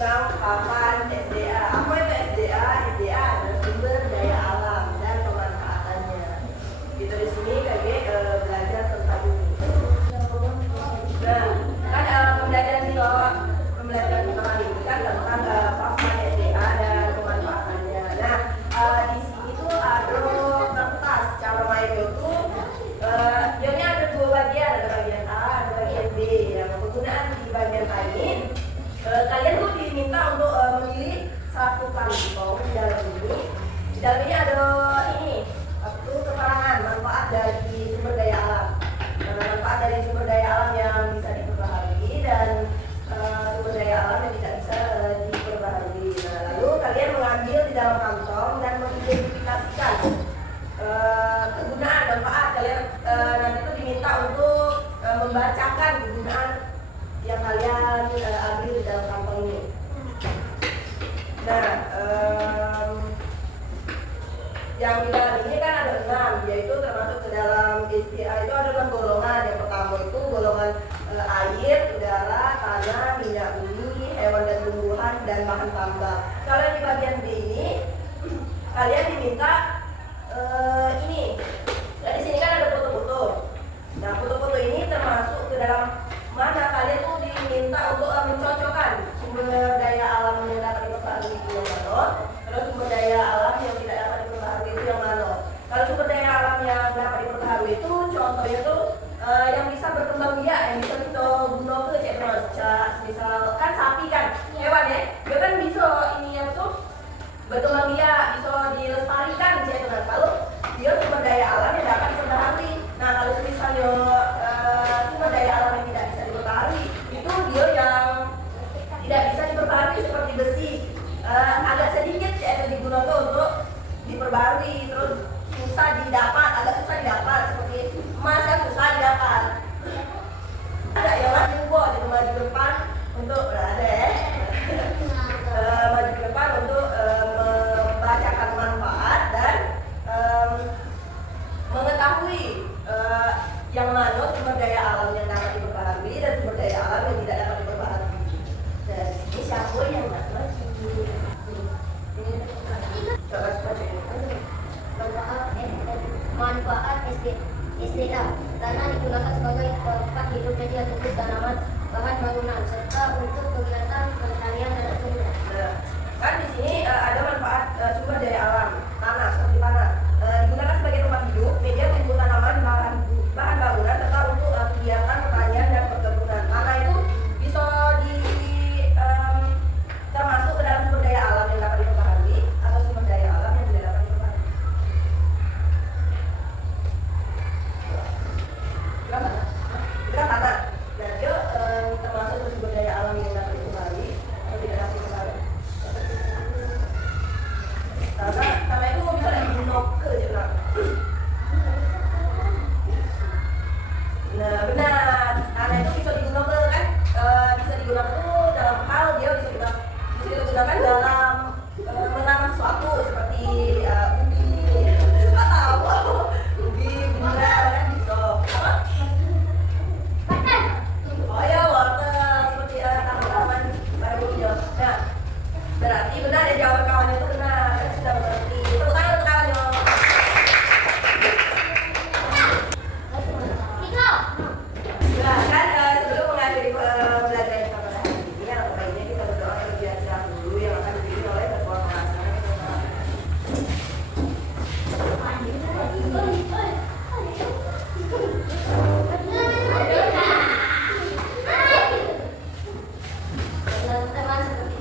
Papan SDA. Apa itu SDA? SDA adalah sumber daya alam dan pemanfaatannya. Gitu di sini KG belajar tentang ini. Nah, kan pembelajaran ini loh, pembelajaran pertama ini kan tentang papan SDA dan pemanfaatannya. Nah, di sini tuh ada kertas cara main itu. Dia ada dua bagian, ada bagian A, ada bagian B. Nah, penggunaan di bagian A ini kalian tuh diminta untuk memilih satu kantong di dalam ini. Di dalam ini ada ini satu keterangan manfaat dari sumber daya alam. Karena manfaat dari sumber daya alam yang bisa diperbaharui dan sumber daya alam yang tidak bisa diperbaharui. Nah, lalu kalian mengambil di dalam kantong dan mengidentifikasikan kegunaan manfaat. Kalian nanti tuh diminta untuk membacakan kegunaan yang kalian ambil di dalam kantong ini. Nah, yang di dalam ini kan ada 6, yaitu termasuk ke dalam SDA itu ada 6 golongan. Yang pertama itu golongan air, udara, tanah, minyak bumi, hewan dan tumbuhan, dan bahan tambang. Kalau yang di bagian B ini, kalian diminta ini. Nah, di sini kan ada foto-foto. Nah, foto-foto ini termasuk ke dalam mana kalian tuh diminta untuk mencocokkan sumber daya alam yang dapat diperbaharui itu yang mana, terus sumber daya alam yang tidak dapat diperbaharui itu yang mana. Kalau sumber daya alam yang dapat diperbaharui itu contohnya tuh yang bisa berkembang biak, yang bisa kita gunakan cek mas, misal kan sapi kan hewan ya, dia kan bisa ini yang tuh berkembang biak, bisa dilestarikan cek mas. Kalau dia sumber daya alam yang dapat diperbaharui. Nah, kalau misalnya sumber daya alam yang tidak bisa diperbaharui itu dia yang tidak bisa diperbaharui seperti besi, agak sedikit yaitu digunakan untuk diperbaharui, terus susah didapat, agak susah didapat seperti emas yang susah didapat. Ada yang maju ke depan untuk ada ya maju ke depan untuk membacakan manfaat dan mengetahui yang mana sumber daya alam yang dapat diperbaharui dan sumber daya alam yang tidak dapat diperbaharui. Dan ini siapa yang nak maju? Coba baca ini. Manfaat SDA. Tanah digunakan sebagai tempat hidup media tumbuh tanaman, bahan bangunan, serta untuk kegiatan pertanian dan tumbuhan. Nah, kan di sini ada manfaat sumber daya alam tanah seperti tanah digunakan sebagai tempat hidup, media tumbuh tanaman, bahan bangunan, serta untuk kegiatan pertanian dan perkebunan. Tanah itu bisa termasuk ke dalam sumber daya alam yang dapat diperbaharui atau sumber daya alam yang tidak dapat diperbaharui. Itu kan tanah. Dan dia termasuk ke sumber daya alam yang dapat diperbaharui atau tidak dapat diperbaharui. Tanah itu bisa digunakan aja. Nah, benar. Tanah itu bisa digunakan kan? Bisa digunakan tuh dalam hal dia bisa digunakan dalam menanam sesuatu seperti ubi atau ubi bunga kan bisa. Apa? Oh ya, wortel seperti tanaman pada umumnya. Nah, berarti benar ya jawaban kawannya itu benar. Saya sudah mengerti. Tepuk tangan untuk kawannya. Nah, kan sebelum mengakhiri pembelajaran kita pada hari ini, atau baiknya kita berdoa terlebih dahulu yang akan dipimpin oleh ketua pelaksana. Teman-teman, seperti